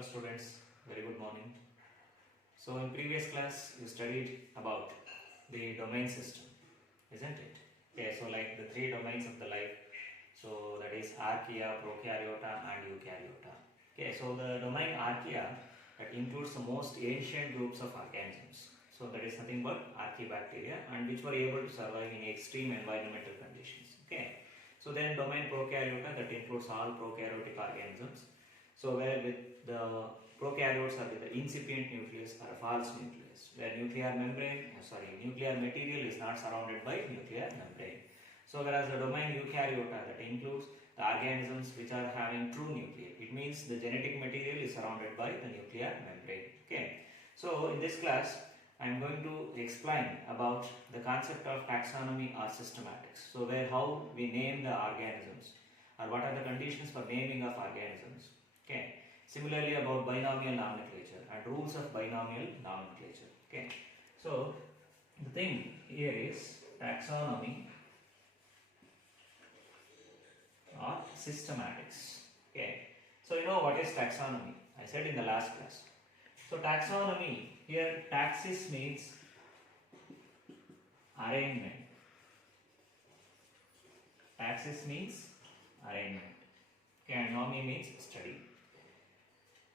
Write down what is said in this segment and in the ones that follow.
Hello students, very good morning. So in previous class you studied about the domain system, isn't it? Okay, so like the three domains of the life. So that is archaea, prokaryota and eukaryota. Okay, so the domain archaea that includes the most ancient groups of organisms. So that is nothing but archaebacteria and which were able to survive in extreme environmental conditions. Okay. So then domain prokaryota that includes all prokaryotic organisms. So where with the prokaryotes are with the incipient nucleus or a false nucleus, where nuclear material is not surrounded by nuclear membrane. So whereas the domain eukaryota that includes the organisms which are having true nuclei, it means the genetic material is surrounded by the nuclear membrane. Okay. So in this class I am going to explain about the concept of taxonomy or systematics. So where how we name the organisms or what are the conditions for naming of organisms. Okay. Similarly about binomial nomenclature and rules of binomial nomenclature. Okay. So the thing here is taxonomy or systematics. Okay. So you know what is taxonomy? I said in the last class. So taxonomy, here taxis means arrangement. Taxis means arrangement. Okay, and nomi means study.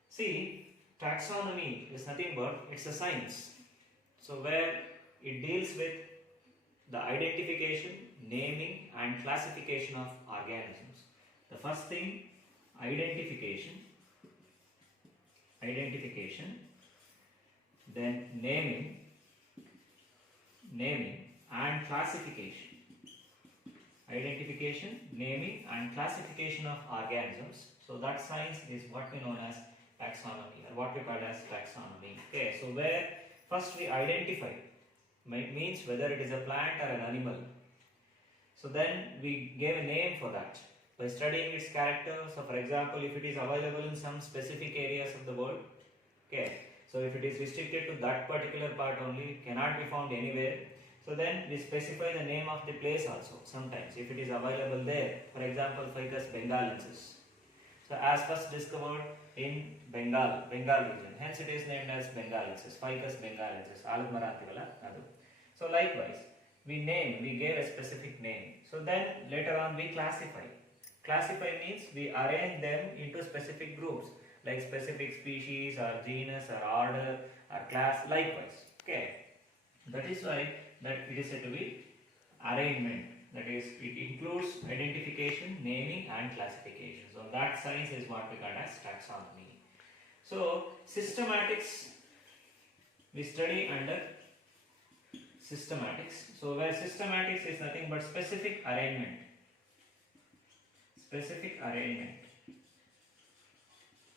See, taxonomy is nothing but it's a science. So where it deals with the identification, naming and classification of organisms. The first thing, identification, then naming and classification. Identification, naming and classification of organisms. So that science is what we know as taxonomy or what we call as taxonomy. Okay, so where first we identify, it means whether it is a plant or an animal. So then we gave a name for that by studying its character. So for example, if it is available in some specific areas of the world, okay, so if it is restricted to that particular part only, it cannot be found anywhere. So then we specify the name of the place also sometimes if it is available there. For example, Ficus bengalensis. So as first discovered in Bengal region, hence it is named as bengalensis, Ficus bengalensis, Alugmaranthivalla adu. So likewise, we gave a specific name. So then later on we classify. Classify means we arrange them into specific groups like specific species or genus or order or class likewise. Okay, that is why that it is said to be arrangement. That is, it includes identification, naming and classification. So that science is what we call as taxonomy. So systematics, we study under systematics. So where systematics is nothing but specific arrangement.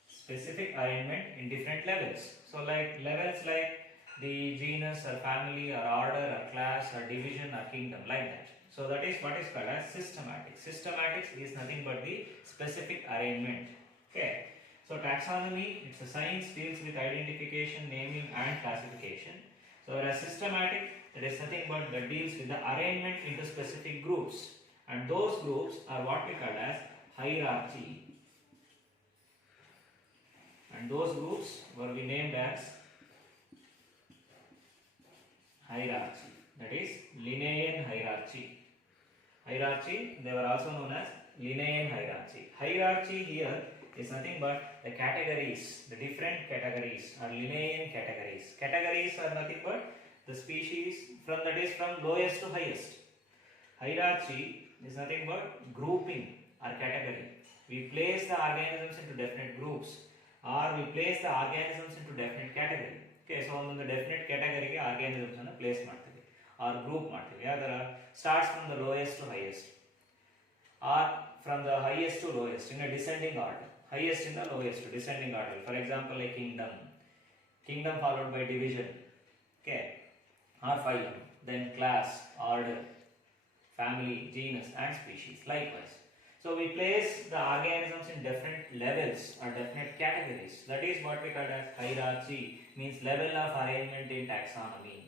Specific arrangement in different levels. So like levels like the genus or family or order or class or division or kingdom, like that. So that is what is called as systematics. Systematics is nothing but the specific arrangement. Okay. So taxonomy, it's a science, deals with identification, naming and classification. So whereas systematic, that is nothing but that deals with the arrangement into specific groups. And those groups are what we call as hierarchy. And those groups were we named as hierarchy. That is Linnaean hierarchy. Hierarchy, they were also known as Linnaean hierarchy. Hierarchy here is nothing but the categories, the different categories are Linnaean categories. Categories are nothing but the species from lowest to highest. Hierarchy is nothing but grouping or category. We place the organisms into definite groups or we place the organisms into definite category. Okay, so on the definite category organisms ಅನ್ನು place ಮಾಡ್ತೀವಿ or group ಮಾಡ್ತೀವಿ. ಯಾವ್ದರ starts from the lowest to highest or from the highest to lowest in a descending order. Highest in the lowest to descending order. For example, a kingdom followed by division. Okay, or phylum, then class, order, family, genus and species. Likewise. So we place the organisms in different levels or definite categories. That is what we call as hierarchy, means level of arrangement in taxonomy.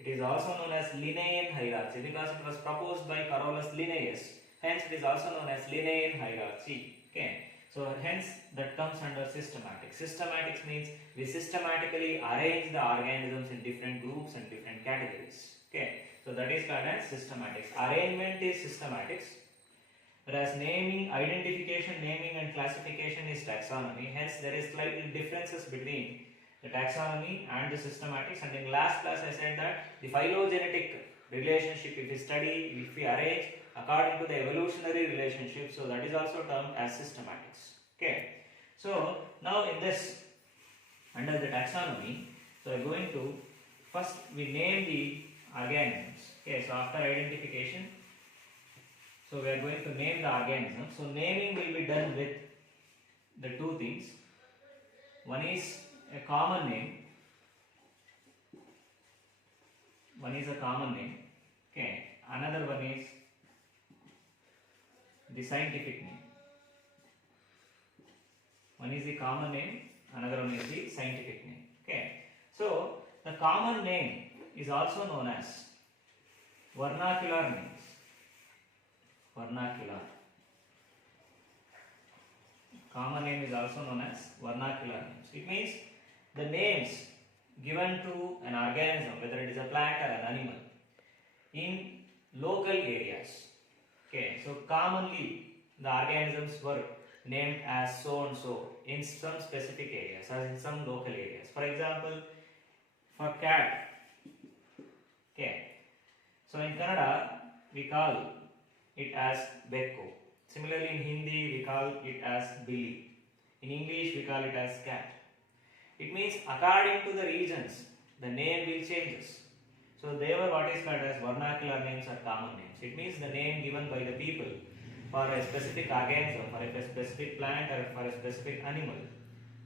It is also known as Linnaean hierarchy because it was proposed by Carolus Linnaeus. Hence it is also known as Linnaean hierarchy. Okay. So hence that comes under systematics. Systematics means we systematically arrange the organisms in different groups and different categories. Okay, so that is called as systematics. Arrangement is systematics, whereas naming, identification, naming and classification is taxonomy. Hence there is slightly differences between the taxonomy and the systematics. And in last class I said that the phylogenetic relationship, if we study, if we arrange according to the evolutionary relationship, so that is also termed as systematics. Okay, so now in this, under the taxonomy, so we are going to first we name the organisms. Okay, so after identification, so we are going to name the organism. So naming will be done with the two things. One is a common name. One is a common name. Okay, another one is the scientific name. One is the common name, another one is the scientific name. Okay, so the common name is also known as vernacular names. Vernacular. Common name is also known as vernacular names. It means the names given to an organism, whether it is a plant or an animal, in local areas. Okay, so commonly the organisms were named as so and so in some specific areas or in some local areas. For example, for cat, okay, so in Kannada we call it as Bekku. Similarly in Hindi we call it as Billy. In English we call it as cat. It means according to the regions the name will changes. So they were what is called as vernacular names or common names. It means the name given by the people for a specific organism, for a specific plant or for a specific animal.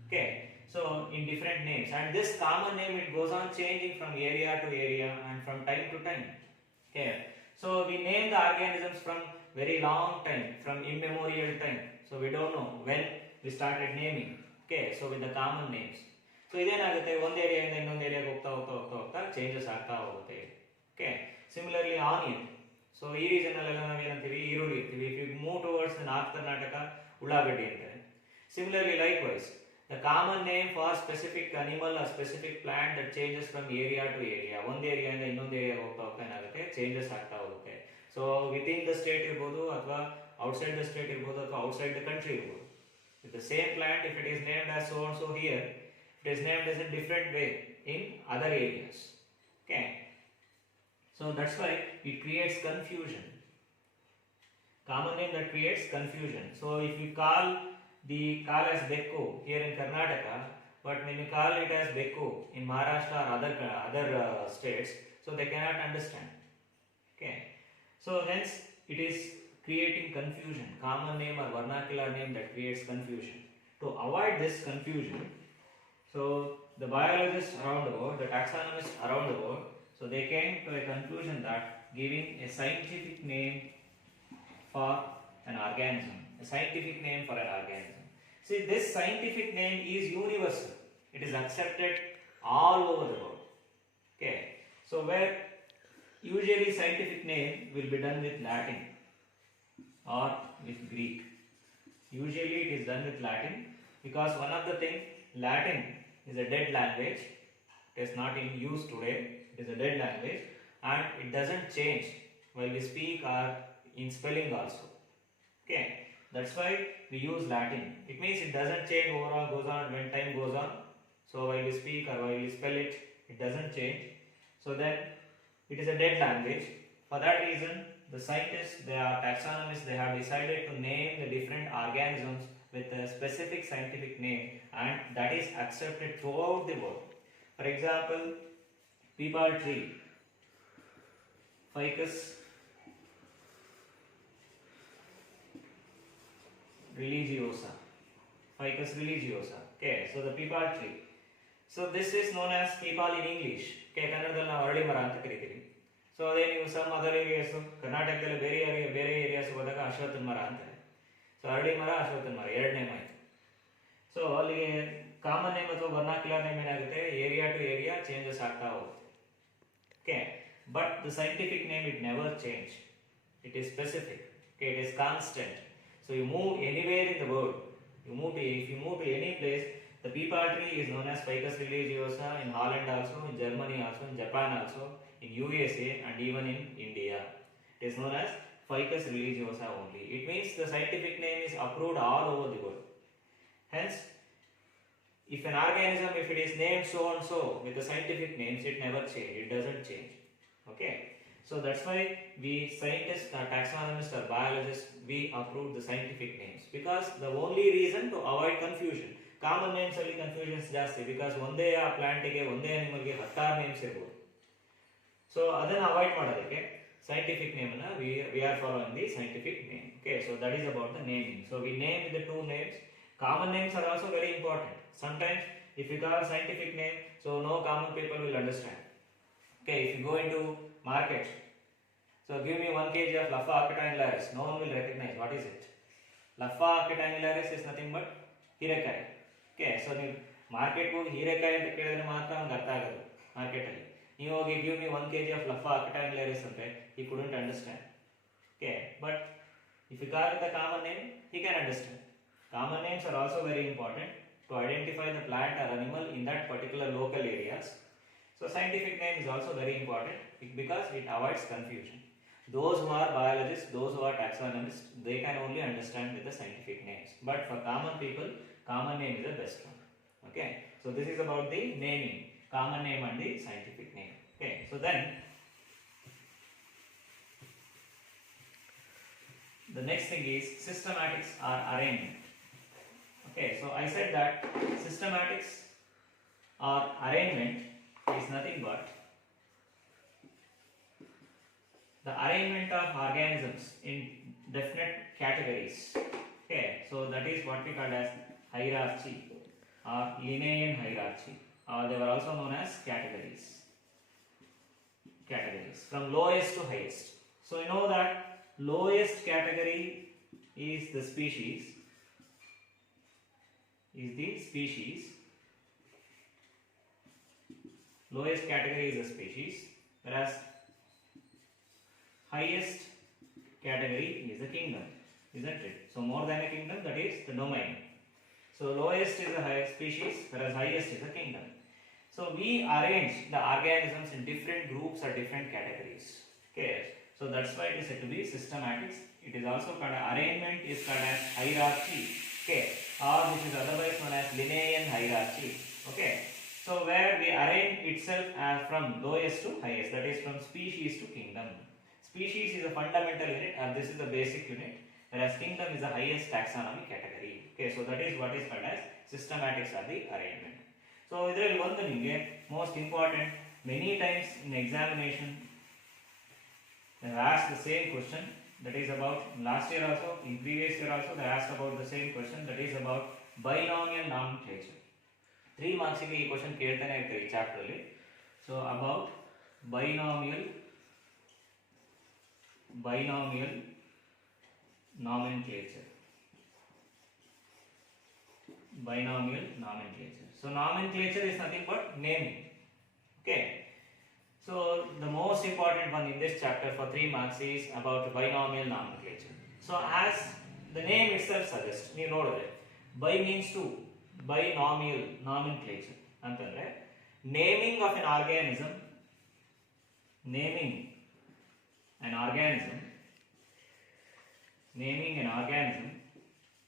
Okay, so in different names, and this common name it goes on changing from area to area and from time to time. Okay, so we name the organisms from very long time, from immemorial time. So we don't know when we started naming. Okay, so with the common names. So ಇದೇನಾಗುತ್ತೆ ಒಂದು ಏರಿಯಾದಿಂದ ಇನ್ನೊಂದು ಏರಿಯಾಗೆ ಹೋಗ್ತಾ ಹೋಗ್ತಾ ಹೋಗ್ತಾ ಹೋಗ್ತಾ changes ಆಗ್ತಾ ಹೋಗುತ್ತೆ. Okay, similarly onion. So ಈ ರೀಜನಲ್ಲೆಲ್ಲ ನಾವು ಏನಂತೀವಿ, ಈರುಳ್ಳಿ ಇರ್ತೀವಿ. If you move towards north Karnataka, ಉಳ್ಳಾಗಡ್ಡಿ ಅಂತಾರೆ. Similarly, likewise, the common name for specific animal or specific plant that changes from area to area. ಒಂದು ಏರಿಯಾದಿಂದ ಇನ್ನೊಂದು ಏರಿಯಾಗೆ ಹೋಗ್ತಾ ಹೋಗ್ತಾ ಏನಾಗುತ್ತೆ, ಚೇಂಜಸ್ ಆಗ್ತಾ ಹೋಗುತ್ತೆ. ಸೊ ವಿತಿನ್ ದ ಸ್ಟೇಟ್ ಇರ್ಬೋದು ಅಥವಾ ಔಟ್ಸೈಡ್ ದ ಸ್ಟೇಟ್ ಇರ್ಬೋದು ಅಥವಾ ಔಟ್ಸೈಡ್ ದ ಕಂಟ್ರಿ ಇರ್ಬೋದು. With the same plant, if it is named as so and so here, it is named as a different way in other areas. Okay, so that's why it creates confusion. Common name that creates confusion. So if you call as Bekku here in Karnataka, but when you call it as Bekku in Maharashtra or other states, so they cannot understand. Okay, so hence it is creating confusion. Common name or vernacular name that creates confusion. To avoid this confusion, so the biologists around the world, the taxonomists around the world, so they came to a conclusion that giving a scientific name for an organism, a scientific name for an organism. See, this scientific name is universal. It is accepted all over the world. Okay, so where usually scientific name will be done with Latin or with Greek. Usually it is done with Latin because one of the things, Latin is a dead language. It is not in use today. It is a dead language and it doesn't change while we speak or in spelling also. Okay, that's why we use Latin. It means it doesn't change overall, goes on when time goes on. So while we speak or while we spell it, it doesn't change. So then it is a dead language. For that reason, the scientists, they are taxonomists, they have decided to name the different organisms with a specific scientific name, and that is accepted throughout the world. For example, peepal tree, Ficus religiosa. Ficus religiosa. Okay, so the peepal tree. So this is known as peepal in English. Okay, ಕನ್ನಡದಲ್ಲಿ ನಾವು ಅರಳಿ ಮರ ಅಂತ ಕರಿತೀವಿ. So ಅದೇ ನೀವು some other areas, ಕರ್ನಾಟಕದಲ್ಲಿ ಬೇರೆ ಏರಿಯಾಸ್ ಹೋದಾಗ ಅಶ್ವತ್ಥನ ಮರ ಅಂತಾರೆ. ಸೊ ಅರಳಿ ಮರ, ಅಶ್ವತ್ಥನ ಮರ ಎರಡು ನೇಮ್ ಆಯಿತು. ಸೊ ಅಲ್ಲಿಗೆ ಕಾಮನ್ ನೇಮ್ ಅಥವಾ ವರ್ನಾಕ್ಯುಲರ್ ನೇಮ್ ಏನಾಗುತ್ತೆ, ಏರಿಯಾ ಟು ಏರಿಯಾ ಚೇಂಜಸ್ ಆಗ್ತಾ ಹೋಗುತ್ತೆ. Okay, but the scientific name it never change. It is specific. Okay, it is constant. So you move anywhere in the world, If you move to any place, the peepal tree is known as Ficus religiosa in Holland also, in Germany also, in Japan also, in USA and even in India. It is known as Ficus religiosa only. It means the scientific name is approved all over the world. Hence, if an organism, if it is named so and so with the scientific names, it never change. It doesn't change. Okay. So that's why we scientists, taxonomists or biologists, we approve the scientific names, because the only reason to avoid confusion. Common names ಅಲ್ಲಿ confusions ಜಾಸ್ತಿ, because ಒಂದೇ ಆ ಪ್ಲಾಂಟಿಗೆ ಒಂದೇ ಅನಿಮಲ್ಗೆ 10 names ಇರಬಹುದು. So ಅದನ್ನ avoid ಮಾಡೋದಕ್ಕೆ scientific name ಅನ್ನ we are following the scientific name. Okay, so that is about the naming. So we name with the 2 names. Common names are also very important. Sometimes if you call a scientific name, so no common people will understand. Okay, if you go into market, so give me 1 kg of Laffa acetylularis, no one will recognize what is it. Laffa acetylularis is nothing but ಹೀರೆಕಾಯಿ. Okay, so ನೀವು market ಹೋಗಿ ಹೀರೆಕಾಯಿ ಅಂತ ಕೇಳಿದ್ರೆ ಮಾತ್ರ ಅವ್ನಿಗೆ ಅರ್ಥ ಆಗೋದು ಮಾರ್ಕೆಟಲ್ಲಿ. ನೀವು ಹೋಗಿ give me 1 kg of Laffa acetylularis ಅಂದ್ರೆ he couldn't understand. Okay, but if you call it the common name, he can understand. Common names are also very important to identify the plant or animal in that particular local areas. So scientific name is also very important because it avoids confusion. Those who are biologists, those who are taxonomists, they can only understand with the scientific names. But for common people, common name is the best one. Okay, so this is about the naming, common name and the scientific name. Okay, so then the next thing is systematics or arrangement. Okay, so I said that systematics or arrangement is nothing but the arrangement of organisms in definite categories. Okay, so that is what we call as hierarchy or Linnaean hierarchy, or they were also known as categories. Categories from lowest to highest. So you know that lowest category is the species. Lowest category is the species, whereas highest category is the kingdom, isn't it? So more than a kingdom, that is the domain. So lowest is the highest species, whereas highest is the kingdom. So we arrange the organisms in different groups or different categories. Okay, so that's why it is said to be systematics. It is also called arrangement, is called as hierarchy. Okay, or which is otherwise known as Linnaean hierarchy. Okay, so where we arrange itself as from lowest to highest, that is from species to kingdom. Species is a fundamental unit and this is the basic unit, whereas kingdom is the highest taxonomy category. Okay, so that is what is called as systematics or the arrangement. So ಇದರಲ್ಲಿ ಒಂದು ನಿಮಗೆ most important, many times in examination they asked the same question, that is about last year also, in previous year also they asked about the same question, that is about binomial nomenclature. 3 marks ಗೆ ಈ question ಕೇಳ್ತಾನೆ ಇರ್ತಾರೆ ಈ chapter ಅಲ್ಲಿ. So about binomial nomenclature. Binomial nomenclature. So nomenclature is nothing but naming. Okay, so the most important one in this chapter for 3 marks is about binomial nomenclature. So as the name itself suggests, ನೀವು ನೋಡಿದ್ರೆ by means to, binomial nomenclature ಅಂತಂದ್ರೆ naming of an organism, naming an organism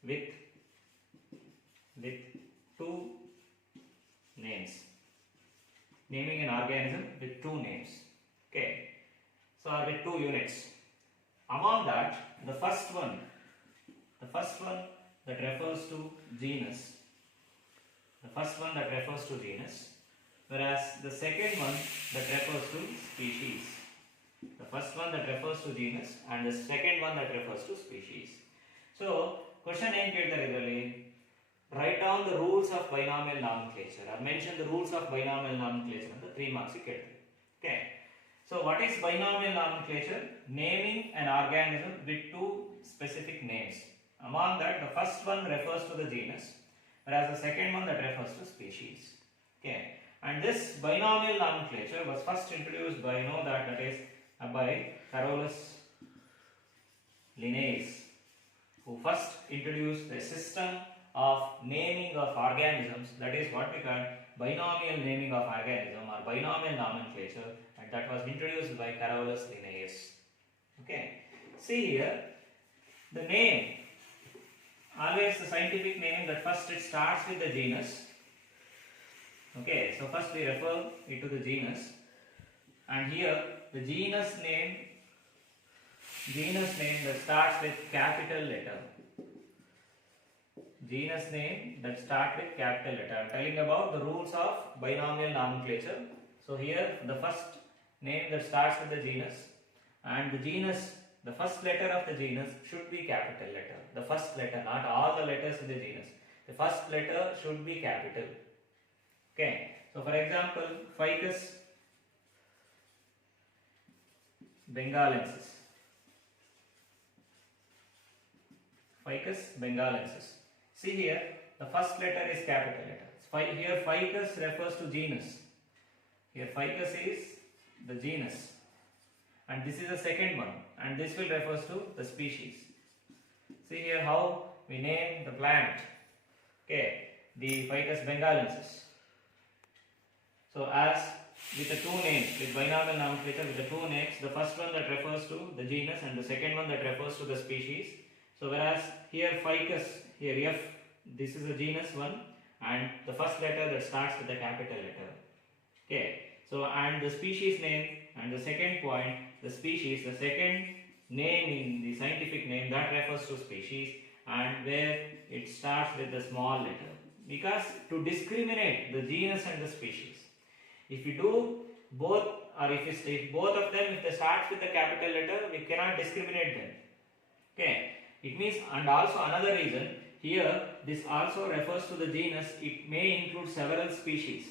with 2 names. Naming an organism with 2 names. Okay, so with 2 units. Among that, the first one that refers to genus. Whereas the second one that refers to species. The first one that refers to genus and the second one that refers to species. So question ಏನು ಕೇಳ್ತಾರೆ ಇದರಲ್ಲಿ, write down the rules of binomial nomenclature or mention the rules of binomial nomenclature ಅಂತ 3 marks ಗೆ ಕೇಳ್ತಾರೆ. Okay, so what is binomial nomenclature? Naming an organism with 2 specific names. Among that, the first one refers to the genus, whereas the second one that refers to species. Okay, and this binomial nomenclature was first introduced by, you know that is by Carolus Linnaeus, who first introduced a system of naming of organisms, that is what we call binomial naming of organism or binomial nomenclature, and that was introduced by Carolus Linnaeus. Okay, see here, the name, always the scientific name, that first it starts with the genus. Okay, so first we refer it to the genus, and here the genus name that starts with capital letter. Genus name that starts with capital letter. I am telling about the rules of binomial nomenclature. So here the first name that starts with the genus, and the genus, the first letter of the genus should be capital letter. The first letter, not all the letters in the genus. The first letter should be capital. Okay. So for example, Ficus bengalensis. Ficus bengalensis. See here, the first letter is capital letter. Here Ficus refers to genus. Here Ficus is the genus, and this is the second one, and this will refers to the species. See here how we name the plant. Okay, the Ficus bengalensis. So as with the two names, with binomial nomenclature, with the two names, the first one that refers to the genus and the second one that refers to the species. So whereas here Ficus, here F, this is a genus one, and the first letter that starts with the capital letter. Okay, so and the species name, and the second point, the species, the second name in the scientific name, that refers to species, and where it starts with the small letter, because to discriminate the genus and the species, if you do both, or if both of them, if they start with the capital letter, we cannot discriminate them. Okay, it means, and also another reason, here this also refers to the genus, it may include several species.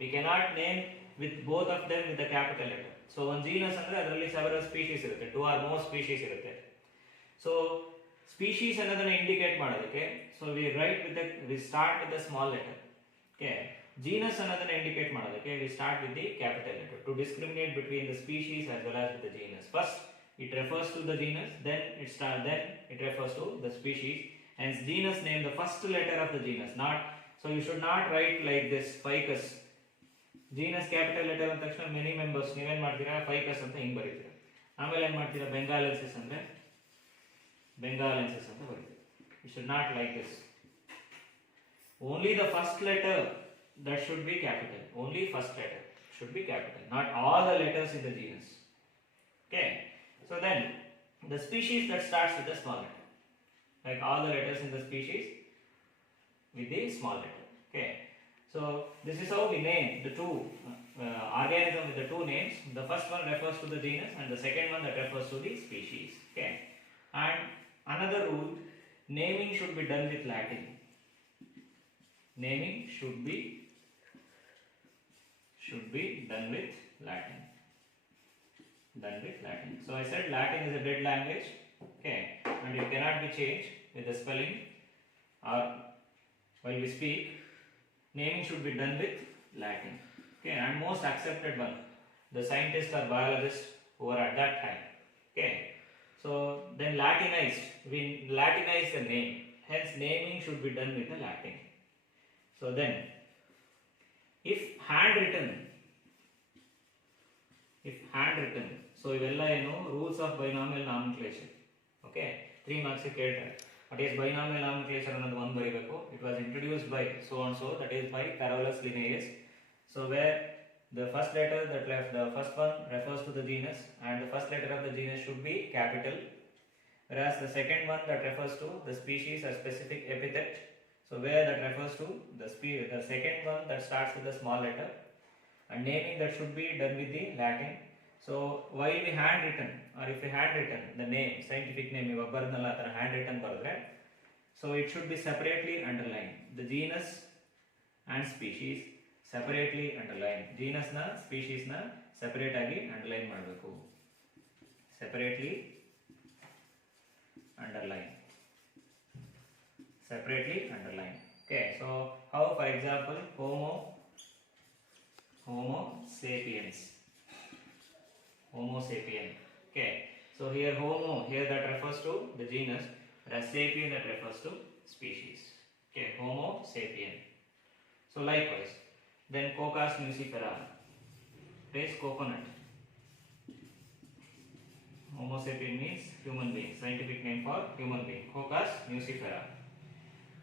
We cannot name with both of them with the capital letter. So one genus andre adರಲ್ಲಿ several species irutte, two or more species irutte. So species ಅನ್ನೋದನ್ನ indicate ಮಾಡೋದಕ್ಕೆ, so we start with the small letter. Okay, genus ಅನ್ನೋದನ್ನ indicate ಮಾಡೋದಕ್ಕೆ we start with the capital letter to discriminate between the species as well as with the genus. First it refers to the genus, then it refers to the species. Hence genus name, the first letter of the genus, not, so you should not write like this Ficus. Genus capital letter ಅಂದ ತಕ್ಷಣ many members ನೀವೇನ್ ಮಾಡ್ತೀರಾ, Ficus ಅಂತ ಹಿಂಗ್ ಬರೀತೀರಾ. ಆಮೇಲೆ ಏನು ಮಾಡ್ತೀರಾ, bengalensis ಅಂದ್ರೆ bengalensis ಅಂತ ಬರೀತೀರಾ. You should not like this. Only the first letter that should be capital. Only first letter should be capital, not all the letters in the genus. Okay. So then the species that starts with the small letter, like all the letters in the species with the small letter. Okay. So this is how we name the two organism with the two names. The first one refers to the genus, and the second one that refers to the species. Okay. And another rule, naming should be done with Latin. Naming should be done with Latin. Done with Latin. So I said Latin is a dead language. Okay, and it cannot be changed with the spelling or while we speak. Naming should be done with Latin. Okay, and most accepted one, the scientists or biologists who were at that time. Okay, so then we Latinize the name. Hence naming should be done with the Latin. So then, if handwritten, so ಇವೆಲ್ಲ ಏನು rules of binomial nomenclature. Okay, 3 marks ಕೇಳ್ತಾರೆ. What is binomial nomenclature ಅನ್ನೋದು ಒಂದು ಬರೀಬೇಕು. It was introduced by so and so, that is by Carolus Linnaeus. So where the first letter the first one refers to the genus, and the first letter of the genus should be capital, whereas the second one that refers to the species or specific epithet, so where that refers to the second one that starts with the small letter, and naming that should be done with the Latin. So while we handwritten, or if we handwritten the name, scientific name ಇವಾಗ ಬರೆದಲ್ಲ ಆ ಥರ handwritten ಬರೆದ್ರೆ, so it should be separately underlined. The genus and species separately underlined. Genus ನ species ನ separate ಆಗಿ underline ಮಾಡಬೇಕು. Separately underline. Separately underline. Okay, so how, for example, Homo sapiens. Homo sapien. Okay, so here Homo, here that refers to the genus, whereas sapien that refers to species. Okay, Homo sapien. So likewise, then Cocos nucifera, is coconut. Homo sapien means human being, scientific name for human being, Cocos nucifera.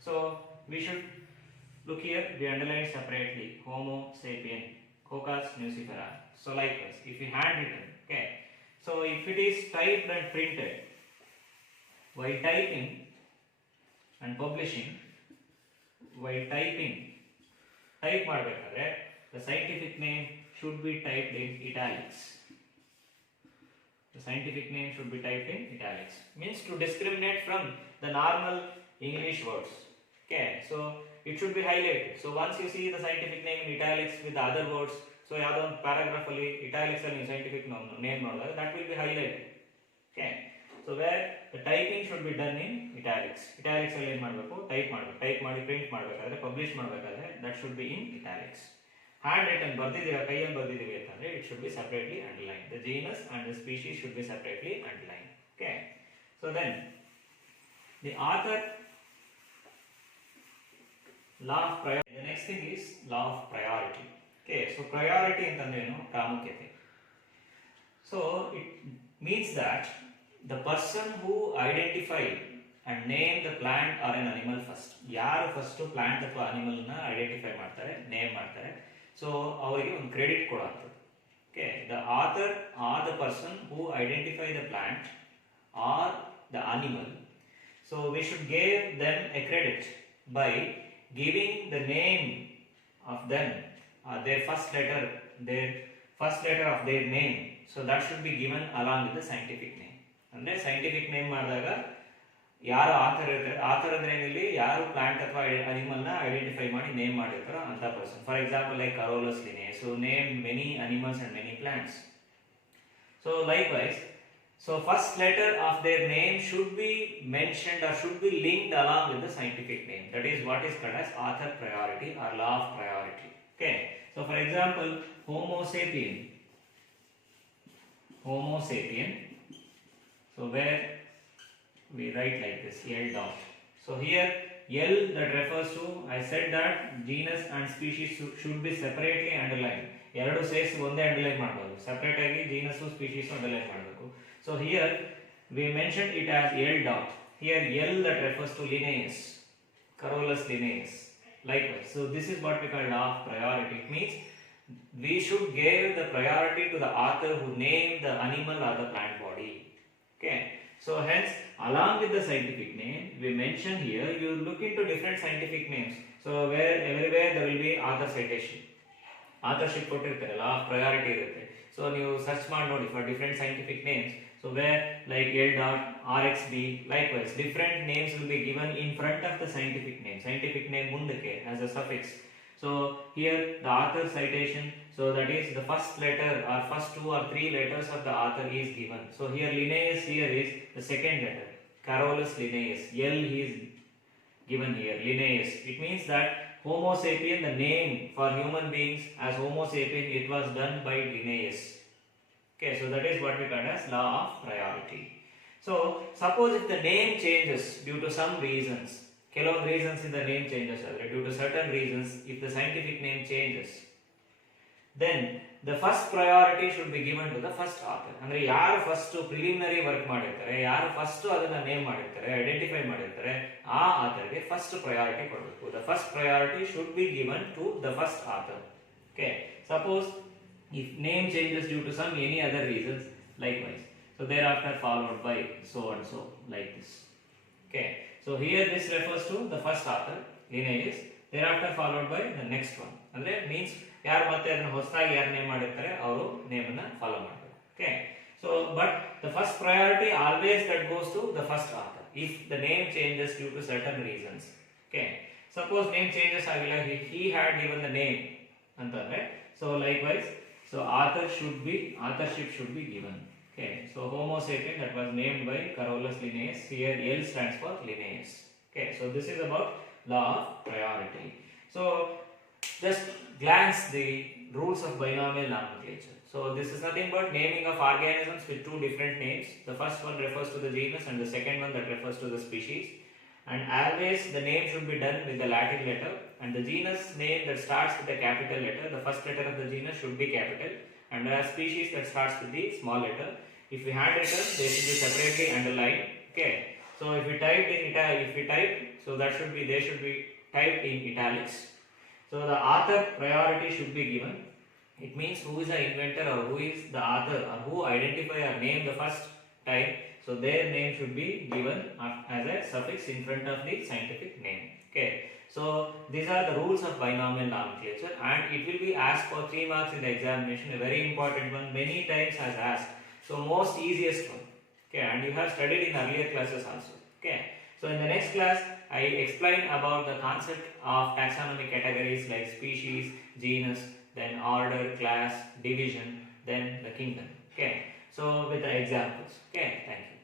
So we should look here, we underline separately, Homo sapien, Cocos nucifera. So likewise, if we handwritten, okay, so if it is typed and printed, while typing and publishing, type ಮಾಡಬೇಕಾದ್ರೆ the scientific name should be typed in italics. The scientific name should be typed in italics. Means to discriminate from the normal English words. Okay, so it should be highlighted. So once you see the scientific name in italics with the other words, so ಯಾವುದೋ ಒಂದು paragraph ಅಲ್ಲಿ italics ಅಲ್ಲಿ scientific name ನೋಡಿದಾಗ that will be highlighted. Okay, so where the typing should be done in italics. Italics ಅಲ್ಲಿ ಏನು ಮಾಡಬೇಕು, type ಮಾಡಿ print ಮಾಡಬೇಕಾದ್ರೆ, ಪಬ್ಲಿಷ್ ಮಾಡಬೇಕಾದ್ರೆ that should be in italics. Hand written ಬರ್ದಿದ್ದೀರಾ, ಕೈಯಲ್ಲಿ ಬರ್ದಿದ್ದೀವಿ ಅಂತಂದ್ರೆ it should be separately underlined. The genus and the species should be separately underlined. Okay, so then the author law of priority. The next thing is law of priority. Okay, so priority ಅಂತಂದ್ರೆ ಏನು, ಪ್ರಾಮುಖ್ಯತೆ. So it means that the person who identify and name the plant or an animal first, ಯಾರು first plant ಅಥವಾ animal ನ identify ಮಾಡ್ತಾರೆ, name ಮಾಡ್ತಾರೆ, so ಅವರಿಗೆ ಒಂದು ಕ್ರೆಡಿಟ್ ಕೊಡುತ್ತೆ. Okay, the author or the person who identify the plant or the animal, so we should give them a credit by giving the name of them, their first letter of their name, so that should be given along with the scientific name. ಅಂದ್ರೆ scientific name ಮಾಡಿದಾಗ ಯಾರು author ಇರ್ತಾರೆ, author ಅಂದ್ರೆ ಏನಿಲ್ಲ, ಯಾರು plant ಅಥವಾ animal ನ identify ಮಾಡಿ ನೇಮ್ ಮಾಡಿರ್ತಾರೋ ಅಂತ person. For example like Carolus Linnaeus, who named many animals and many plants. So likewise, so first letter of their name should be mentioned or should be linked along with the scientific name. That is what is called as author priority or law of priority. Okay, so for example, Homo sapien. So where we write like this, L dot. So here L that refers to, I said that genus and species should be separately underlined. ಎರಡು ಸೇರಿಸಿ ಒಂದೇ underline ಮಾಡಬಹುದು, separate ಆಗಿ genus species underline ಮಾಡಬೇಕು. So here we mentioned it as L dot. Here L that refers to Linnaeus, Carolus Linnaeus. Likewise, so this is what we call law of priority. It means we should give the priority to the author who named the animal or the plant body. Okay, so hence along with the scientific name we mention here, you look into different scientific names, so where everywhere there will be author citation, authorship ಕೊಟ್ಟಿರ್ತಾರೆ, law of priority ಇರುತ್ತೆ. So ನೀವು search ಮಾಡಿ ನೋಡಿ for different scientific names, so where like L dot, RXD, likewise different names will be given in front of the scientific name ಮುಂದಕ್ಕೆ as a suffix. So here the author citation, so that is the first letter or first 2 or 3 letters of the author is given. So here Linnaeus here is the second letter, Carolus Linnaeus. L is given here, Linnaeus. It means that Homo sapien, the name for human beings as Homo sapien, it was done by Linnaeus. Okay, so that is what we call as law of priority. So suppose if the name changes due to some reasons, ಕೆಲವೊಂದು reasons ಇಂದ name changes ಆದರೆ, due to certain reasons, if the scientific name changes, then the first priority should be given to the first author. ಅಂದ್ರೆ ಯಾರು first preliminary work ಮಾಡಿರ್ತಾರೆ, ಯಾರು first ಅದನ್ನ name ಮಾಡಿರ್ತಾರೆ, identify ಮಾಡಿರ್ತಾರೆ, ಆ ಆಥರ್ಗೆ ಫಸ್ಟ್ ಪ್ರಯಾರಿಟಿ ಕೊಡಬೇಕು. The first priority should be given to the first author. Okay, suppose if name changes due to some any other reasons, likewise, so thereafter followed by so and so, like this. Okay, so here this refers to the first author, Linnaeus, thereafter followed by the next one. ಅಂದ್ರೆ means ಯಾರು ಮತ್ತೆ ಅದನ್ನ ಹೊಸದಾಗಿ ಯಾರು name ಮಾಡಿರ್ತಾರೆ ಅವರು name ಅನ್ನ follow ಮಾಡಬೇಕು. Okay, so but the first priority always that goes to the first author if the name changes due to certain reasons. Okay, suppose name changes ಆಗಿಲ್ಲ, he had given the name ಅಂತಂದ್ರೆ, so likewise, so authorship should be given. Okay, so Homo sapien that was named by Carolus Linnaeus, here L stands for Linnaeus. Okay, so this is about law of priority. So just glance the rules of binomial nomenclature. So this is nothing but naming of organisms with two different names. The first one refers to the genus and the second one that refers to the species. and always the name should be done with the Latin letter, and the genus name that starts with the capital letter, the first letter of the genus should be capital, and the species that starts with the small letter. If we handwritten, they should be separately underlined. Okay. So if we typed in so that should be, they should be typed in italics. So the author priority should be given. It means who is the inventor or who is the author or who identify or name the first time. So their name should be given as a suffix in front of the scientific name. Okay. So these are the rules of binomial nomenclature, and it will be asked for 3 marks in the examination. A very important one, many times has asked. So most easiest one. Okay, and you have studied in earlier classes also. Okay. So in the next class, I explain about the concept of taxonomy categories like species, genus, then order, class, division, then the kingdom. Okay. So with the examples. Okay. Thank you.